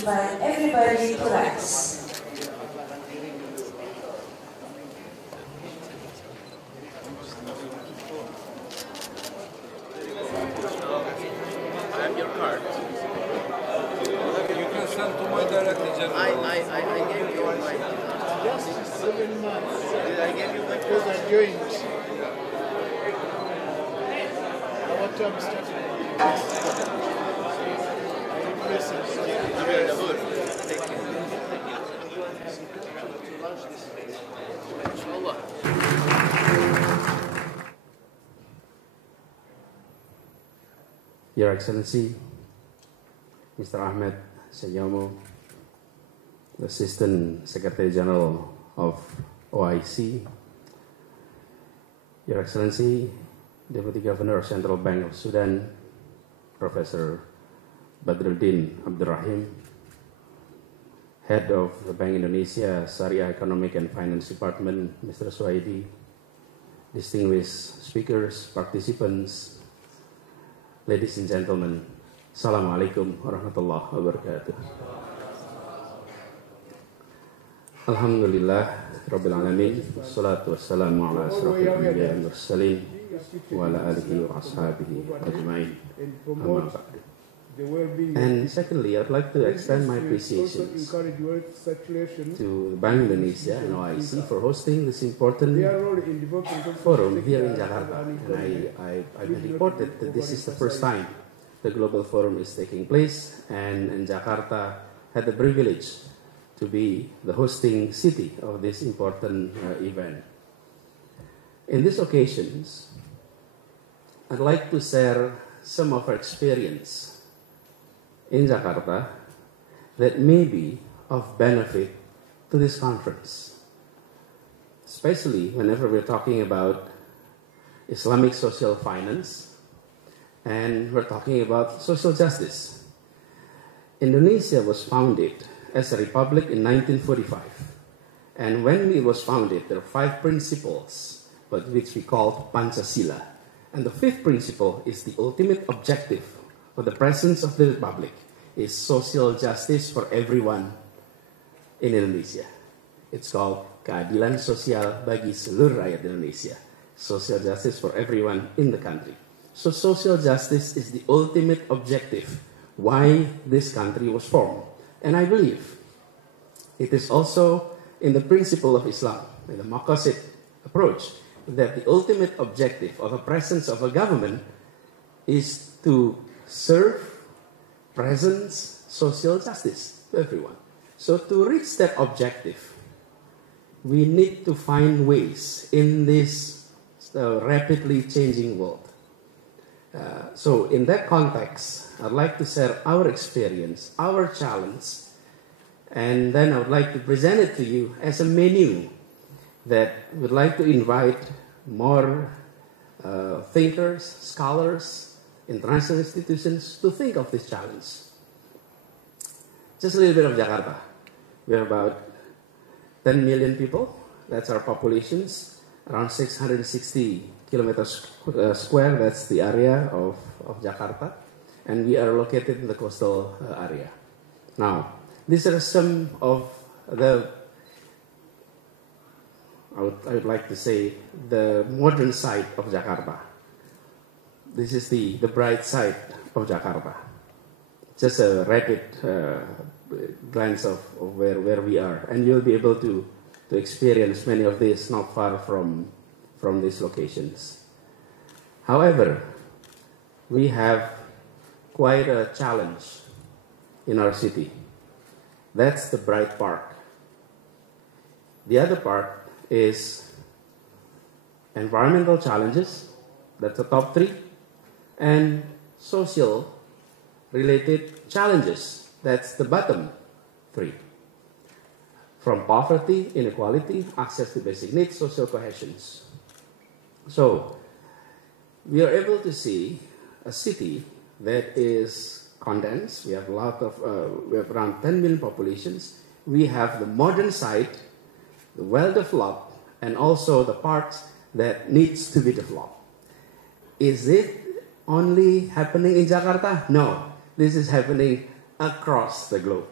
invite everybody to rise. I have your card. You can send to my director general. I gave you my. Just 7 months. Did I give you my Because I joined. Our term started. Very good. Thank you. Inshallah. Your Excellency, Mr. Ahmed Sayamo, the Assistant Secretary General of OIC, Your Excellency, Deputy Governor of Central Bank of Sudan, Professor Badruddin Abdurrahim, Head of the Bank Indonesia Syariah Economic and Finance Department, Mr. Suhaidi, distinguished speakers, participants, ladies and gentlemen, Assalamualaikum warahmatullahi wabarakatuh. Alhamdulillah Rabbil Alamin, wassalatu wassalamu ala asrafil anbiya wal mursalin wa ala alihi wa ashabihi ajma'in. Amma ba'du. And secondly, I'd like to extend my appreciation to Bank Indonesia and OIC for hosting this important forum here in Jakarta. And I've been reported that this is the first time the Global Forum is taking place, and Jakarta had the privilege to be the hosting city of this important event. In these occasions, I'd like to share some of our experience in Jakarta that may be of benefit to this conference, especially whenever we're talking about Islamic social finance and we're talking about social justice. Indonesia was founded as a republic in 1945, and when it was founded, there are 5 principles, but which we call Pancasila, and the 5th principle is the ultimate objective for the presence of the Republic is social justice for everyone in Indonesia. It's called keadilan sosial bagi seluruh rakyat Indonesia. Social justice for everyone in the country. So social justice is the ultimate objective why this country was formed. And I believe it is also in the principle of Islam, in the Maqasid approach, that the ultimate objective of the presence of a government is to serve, presence, social justice to everyone. So to reach that objective, we need to find ways in this rapidly changing world. So in that context, I'd like to share our experience, our challenge, and then I would like to present it to you as a menu that would like to invite more thinkers, scholars, international institutions to think of this challenge. Just a little bit of Jakarta. We're about 10 million people. That's our populations. Around 660 kilometers square. That's the area of Jakarta. And we are located in the coastal area. Now, these are some of the, I would like to say, the modern side of Jakarta. This is the bright side of Jakarta. Just a rapid glance of where we are. And you'll be able to experience many of these not far from these locations. However, we have quite a challenge in our city. That's the bright part. The other part is environmental challenges. That's the top 3. And social related challenges. That's the bottom 3. From poverty, inequality, access to basic needs, social cohesions. So we are able to see a city that is condensed. We have we have around 10 million populations. We have the modern side, the well-developed, and also the parts that needs to be developed. Is it only happening in Jakarta? No, this is happening across the globe.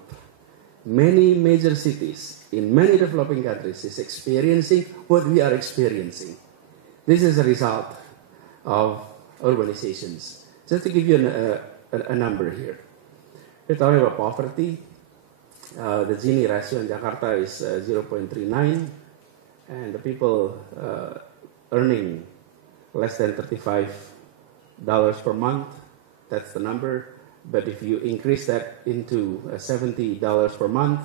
many major cities in many developing countries is experiencing what we are experiencing. This is a result of urbanizations. Just to give you a number here. We're talking about poverty. The Gini ratio in Jakarta is 0.39, and the people earning less than $35 per month, that's the number. But if you increase that into $70 per month,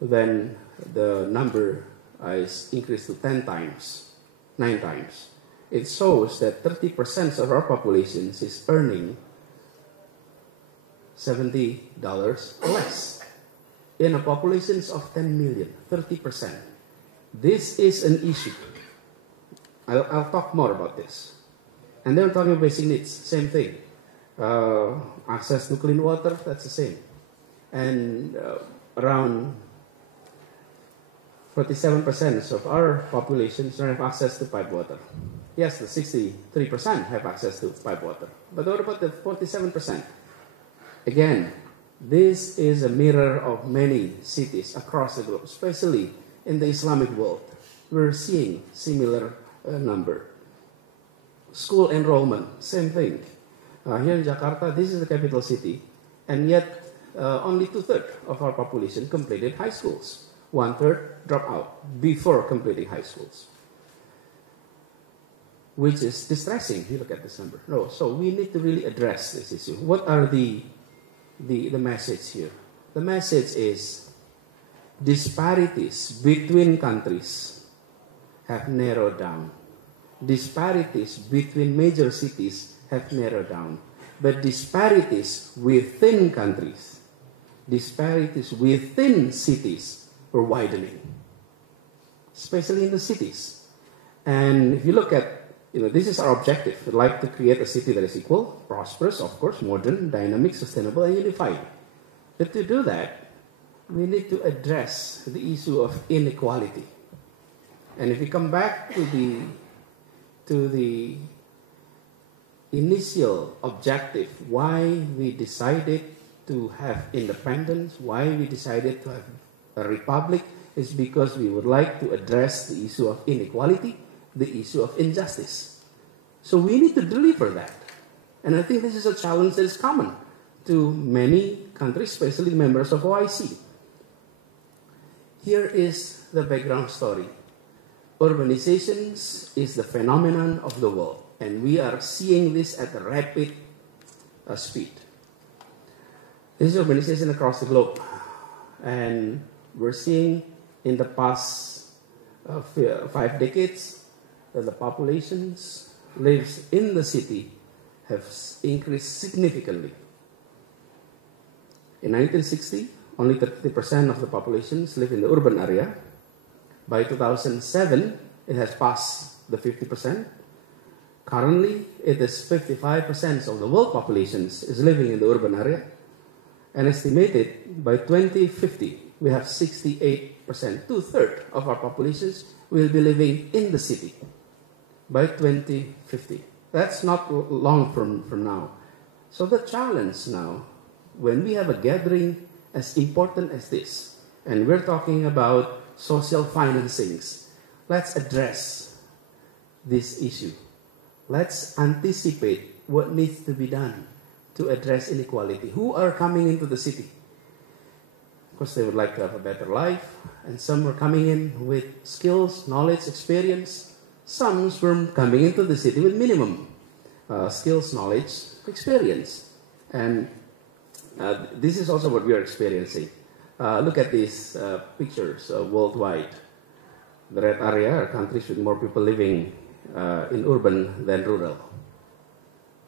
then the number is increased to 10 times, 9 times. It shows that 30% of our population is earning $70 or less. In a population of 10 million, 30%. This is an issue. I'll talk more about this. And then we're talking about basic needs, same thing. Access to clean water, that's the same. And around 47% of our population don't have access to pipe water. Yes, the 63% have access to pipe water. But what about the 47%? Again, this is a mirror of many cities across the globe, especially in the Islamic world. We're seeing similar number. School enrollment, same thing. Here in Jakarta, this is the capital city, and yet only 2/3 of our population completed high schools. 1/3 drop out before completing high schools, which is distressing. You look at this number. No, so we need to really address this issue. What are the message here? The message is disparities between countries have narrowed down. Disparities between major cities have narrowed down. But disparities within countries, disparities within cities are widening, especially in the cities. And if you look at, this is our objective. We'd like to create a city that is equal, prosperous, of course, modern, dynamic, sustainable, and unified. But to do that, we need to address the issue of inequality. And if we come back to the initial objective, why we decided to have independence, why we decided to have a republic, is because we would like to address the issue of inequality, the issue of injustice. So we need to deliver that. And I think this is a challenge that is common to many countries, especially members of OIC. Here is the background story. Urbanization is the phenomenon of the world, and we are seeing this at a rapid speed. This is urbanization across the globe, and we're seeing in the past 5 decades that the populations lives in the city have increased significantly. In 1960, only 30% of the populations live in the urban area. By 2007, it has passed the 50%. Currently, it is 55% of the world populations is living in the urban area. And estimated by 2050, we have 68%, 2/3 of our populations will be living in the city by 2050. That's not long from now. So the challenge now, when we have a gathering as important as this, and we're talking about social financings, let's address this issue. Let's anticipate what needs to be done to address inequality. Who are coming into the city? Because they would like to have a better life, and some were coming in with skills, knowledge, experience. Some were coming into the city with minimum skills, knowledge, experience. And this is also what we are experiencing. Look at these pictures worldwide. The red area are countries with more people living in urban than rural.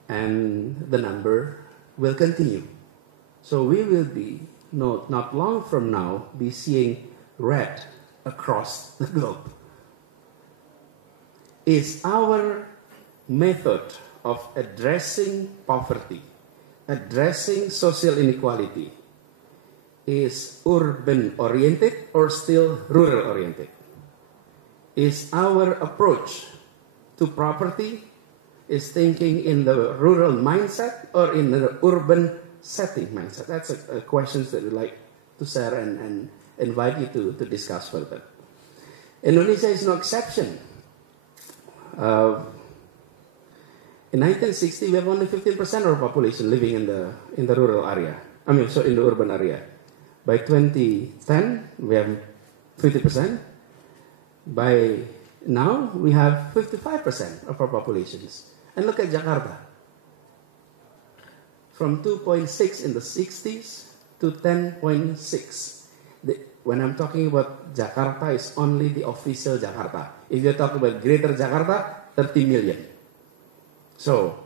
And the number will continue. So we will be, not long from now, be seeing red across the globe. Is our method of addressing poverty, addressing social inequality, is urban-oriented or still rural-oriented? Is our approach to property is thinking in the rural mindset or in the urban setting mindset? That's a question that we'd like to share and invite you to discuss further. Indonesia is no exception. In 1960, we have only 15% of our population living in the rural area. In the urban area. By 2010, we have 50%. By now, we have 55% of our populations. And look at Jakarta. From 2.6 in the 60s to 10.6. When I'm talking about Jakarta, it's only the official Jakarta. If you're talking about Greater Jakarta, 30 million. So,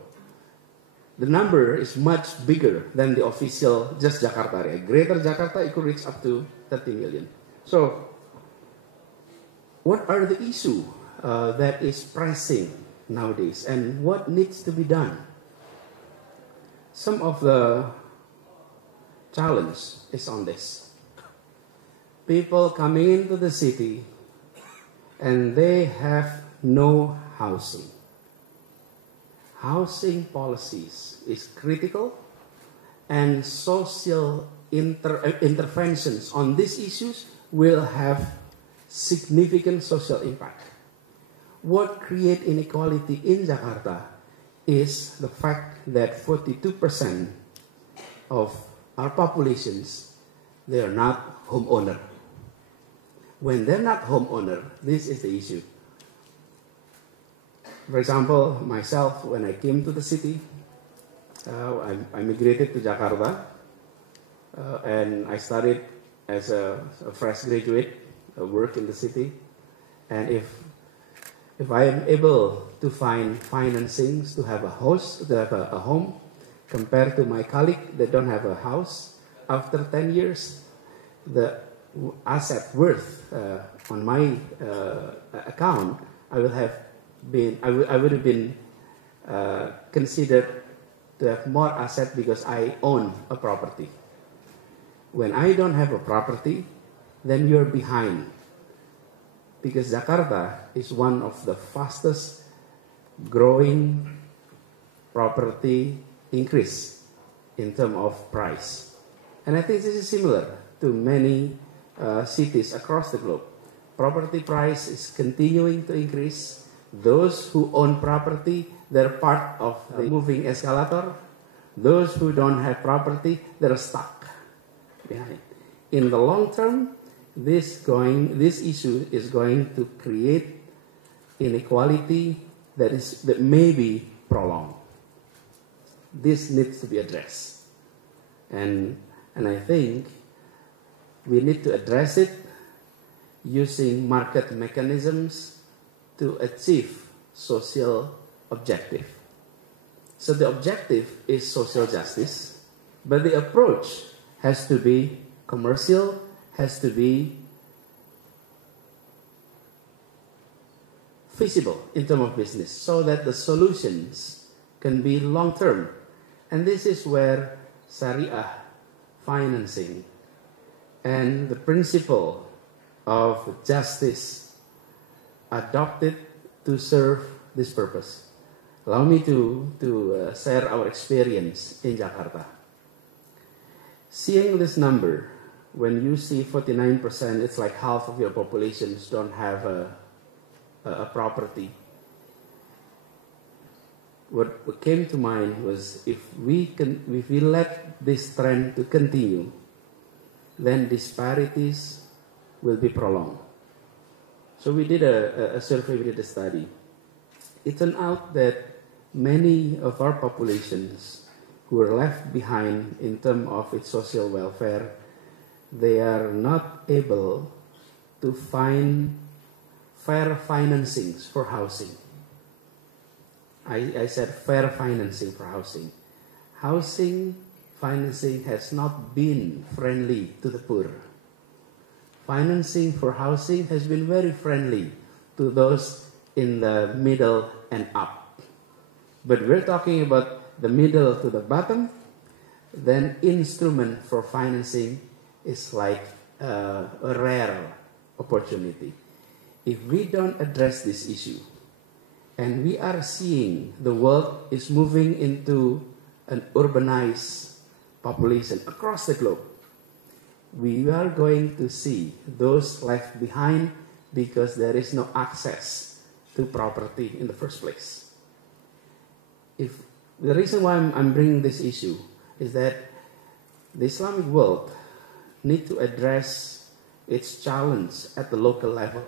the number is much bigger than the official just Jakarta area. Greater Jakarta, it could reach up to 30 million. So, what are the issues that is pressing nowadays, and what needs to be done? Some of the challenge is on this. People coming into the city and they have no housing. Housing policies is critical, and social interventions on these issues will have significant social impact. What creates inequality in Jakarta is the fact that 42% of our populations, they are not homeowner. When they're not homeowner, this is the issue. For example, myself, when I came to the city, I migrated to Jakarta, and I started as a fresh graduate, work in the city. And if I am able to find financings to have a house, to have a home, compared to my colleague that don't have a house, after 10 years, the asset worth on my account, I would have been considered to have more asset because I own a property. When I don't have a property, then you're behind. Because Jakarta is one of the fastest growing property increase in terms of price. And I think this is similar to many cities across the globe. Property price is continuing to increase. Those who own property, they're part of the moving escalator. Those who don't have property, they're stuck behind. In the long term, this issue is going to create inequality that may be prolonged. This needs to be addressed. And I think we need to address it using market mechanisms to achieve social objective. So the objective is social justice, but the approach has to be commercial, has to be feasible in terms of business, so that the solutions can be long-term. And this is where Sharia financing and the principle of justice adopted to serve this purpose. Allow me to share our experience in Jakarta. Seeing this number, when you see 49%, it's like half of your populations don't have a property. What came to mind was if we let this trend to continue, then disparities will be prolonged. So we did a survey, we did a study. It turned out that many of our populations who are left behind in terms of its social welfare, they are not able to find fair financings for housing. I said fair financing for housing. Housing financing has not been friendly to the poor. Financing for housing has been very friendly to those in the middle and up. But we're talking about the middle to the bottom, then instrument for financing is like a rare opportunity. If we don't address this issue, and we are seeing the world is moving into an urbanized population across the globe, we are going to see those left behind because there is no access to property in the first place. If the reason why I'm bringing this issue is that the Islamic world need to address its challenge at the local level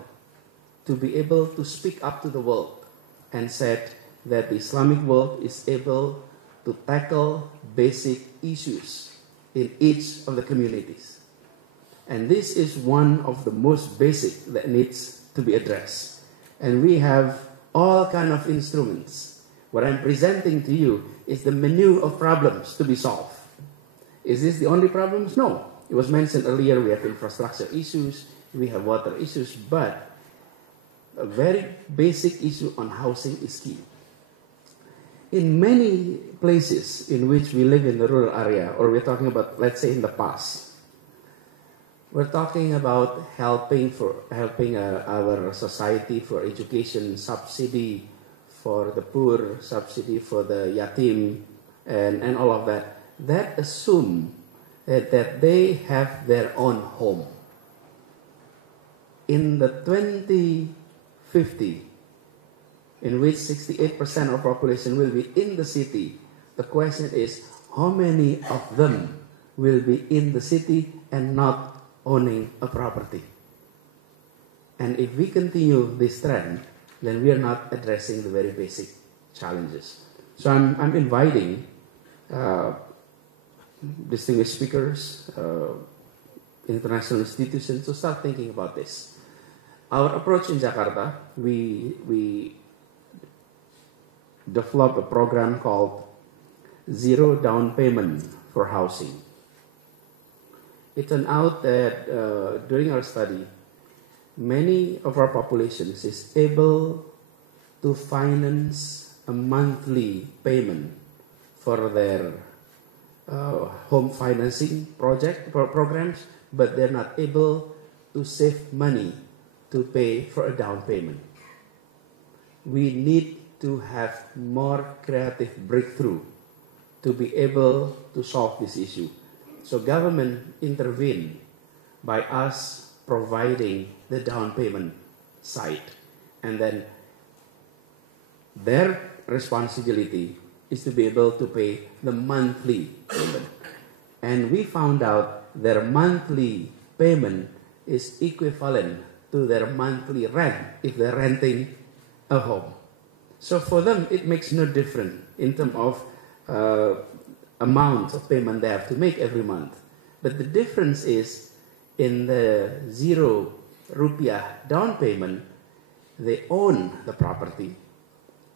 to be able to speak up to the world and said that the Islamic world is able to tackle basic issues in each of the communities. And this is one of the most basic that needs to be addressed. And we have all kind of instruments. What I'm presenting to you is the menu of problems to be solved. Is this the only problems? No. It was mentioned earlier, we have infrastructure issues, we have water issues, but a very basic issue on housing is key. In many places in which we live in the rural area, or we're talking about, let's say in the past, we're talking about helping our society for education, subsidy for the poor, subsidy for the yatim, and all of that. That assume that they have their own home. In the 2050, in which 68% of population will be in the city, the question is, how many of them will be in the city and not owning a property? And if we continue this trend, then we are not addressing the very basic challenges. So I'm inviting distinguished speakers, international institutions to start thinking about this. Our approach in Jakarta, we developed a program called Zero Down Payment for Housing. It turned out that during our study, many of our populations is able to finance a monthly payment for their home financing programs, but they're not able to save money to pay for a down payment. We need to have more creative breakthrough to be able to solve this issue. So government intervene by us providing the down payment side, and then their responsibility is to be able to pay the monthly payment. And we found out their monthly payment is equivalent to their monthly rent if they're renting a home. So for them, it makes no difference in terms of amount of payment they have to make every month. But the difference is in the 0 rupiah down payment, they own the property,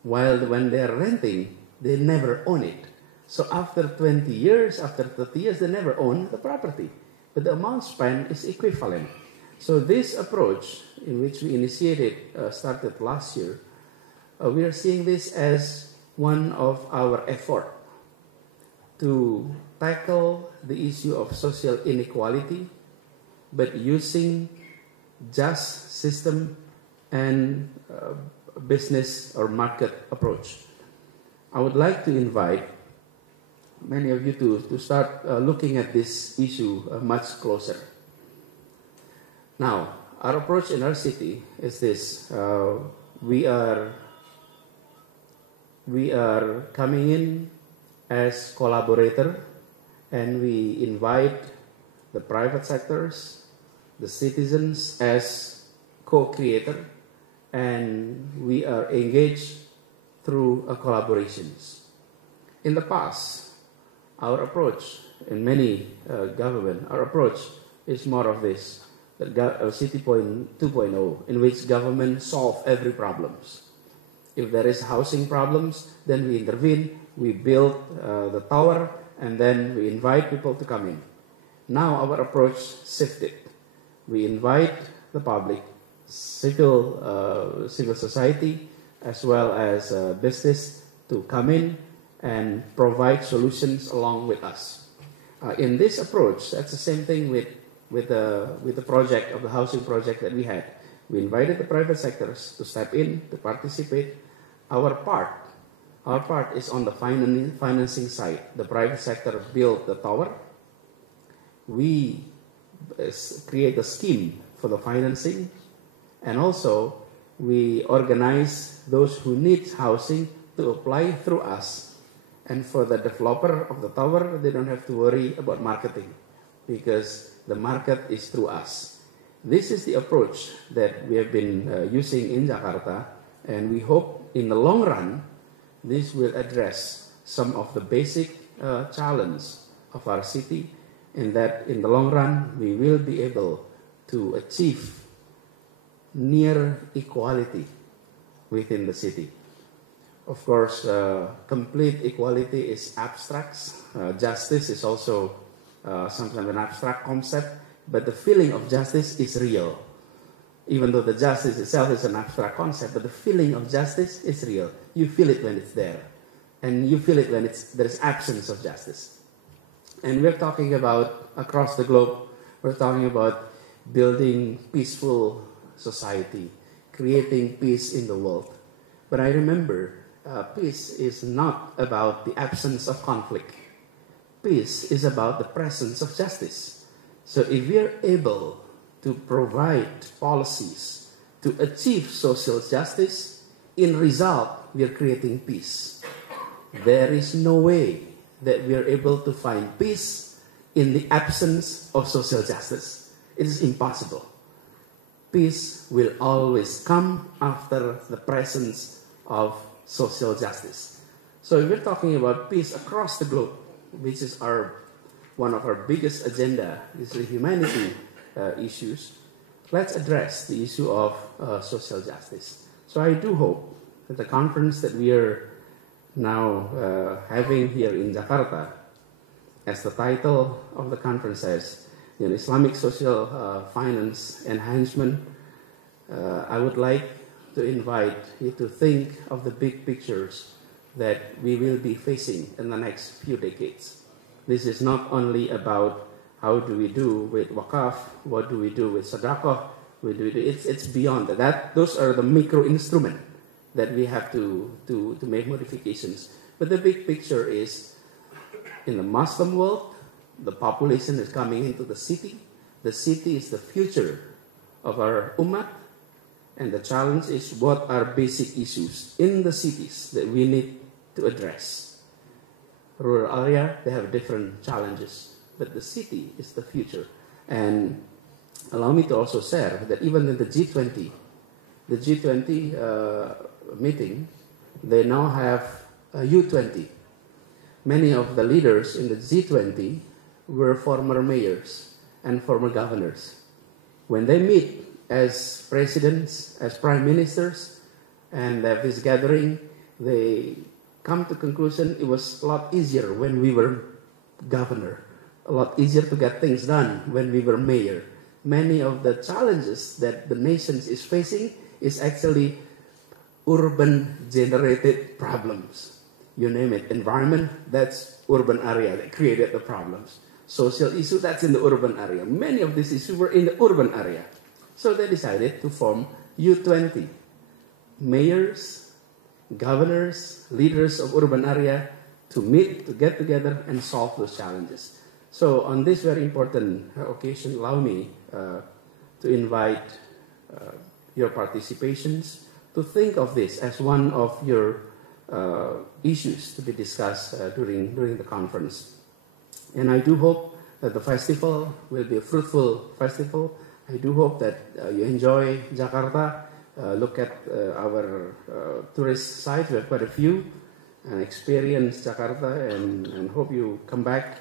while when they're renting, they never own it. So after 20 years, after 30 years, they never own the property. But the amount spent is equivalent. So this approach, in which we initiated, started last year, we are seeing this as one of our effort to tackle the issue of social inequality, but using just system and business or market approach. I would like to invite many of you to start looking at this issue much closer. Now, our approach in our city is this. We are coming in as collaborator, and we invite the private sectors, the citizens as co-creator, and we are engaged through collaborations. In the past, our approach in many government, our approach is more of this, City Point 2.0, in which government solve every problems. If there is housing problems, then we intervene, we build the tower, and then we invite people to come in. Now our approach shifted. We invite the public, civil society, as well as business to come in and provide solutions along with us. In this approach, that's the same thing with the project of the housing project that we had. We invited the private sectors to step in, to participate. Our part is on the financing side. The private sector built the tower. We create a scheme for the financing, and also we organize those who need housing to apply through us. And for the developer of the tower, they don't have to worry about marketing because the market is through us. This is the approach that we have been using in Jakarta, and we hope in the long run this will address some of the basic challenges of our city, and that in the long run we will be able to achieve near equality within the city. Of course, complete equality is abstract. Justice is also sometimes an abstract concept, but the feeling of justice is real. Even though the justice itself is an abstract concept, but the feeling of justice is real. You feel it when it's there, and you feel it when there's absence of justice. And we're talking about, across the globe, we're talking about building peaceful society, creating peace in the world. But I remember, peace is not about the absence of conflict. Peace is about the presence of justice. So if we are able to provide policies to achieve social justice, in result, we are creating peace. There is no way that we are able to find peace in the absence of social justice. It is impossible. Peace will always come after the presence of social justice. So if we're talking about peace across the globe, which is one of our biggest agenda, is the humanity issues, let's address the issue of social justice. So I do hope that the conference that we are now having here in Jakarta, as the title of the conference says, Islamic Social Finance Enhancement, I would like to invite you to think of the big pictures that we will be facing in the next few decades. This is not only about how do we do with wakaf, what do we do with sadaqah, it's beyond that. Those are the micro instruments that we have to make modifications. But the big picture is, in the Muslim world, the population is coming into the city. The city is the future of our ummah. And the challenge is, what are basic issues in the cities that we need to address? Rural area, they have different challenges, but the city is the future. And allow me to also share that even in the G20 meeting, they now have a U20. Many of the leaders in the G20 were former mayors and former governors. When they meet as presidents, as prime ministers, and have this gathering, they come to conclusion it was a lot easier when we were governor, a lot easier to get things done when we were mayor. Many of the challenges that the nation is facing is actually urban-generated problems. You name it, environment, that's urban area that created the problems. Social issue, that's in the urban area. Many of these issues were in the urban area. So they decided to form U20, mayors, governors, leaders of urban area to meet, to get together and solve those challenges. So on this very important occasion, allow me to invite your participations to think of this as one of your issues to be discussed during the conference. And I do hope that the festival will be a fruitful festival. I do hope that you enjoy Jakarta. Look at our tourist sites. We have quite a few. And experience Jakarta, and hope you come back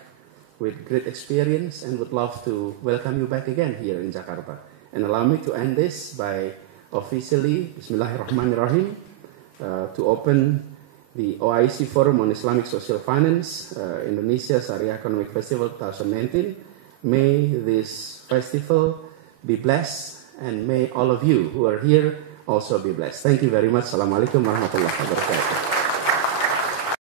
with great experience, and would love to welcome you back again here in Jakarta. And allow me to end this by officially, Bismillahirrahmanirrahim, to open the OIC Forum on Islamic Social Finance, Indonesia Syariah Economic Festival 2019. May this festival be blessed, and may all of you who are here also be blessed. Thank you very much. Assalamualaikum warahmatullahi wabarakatuh.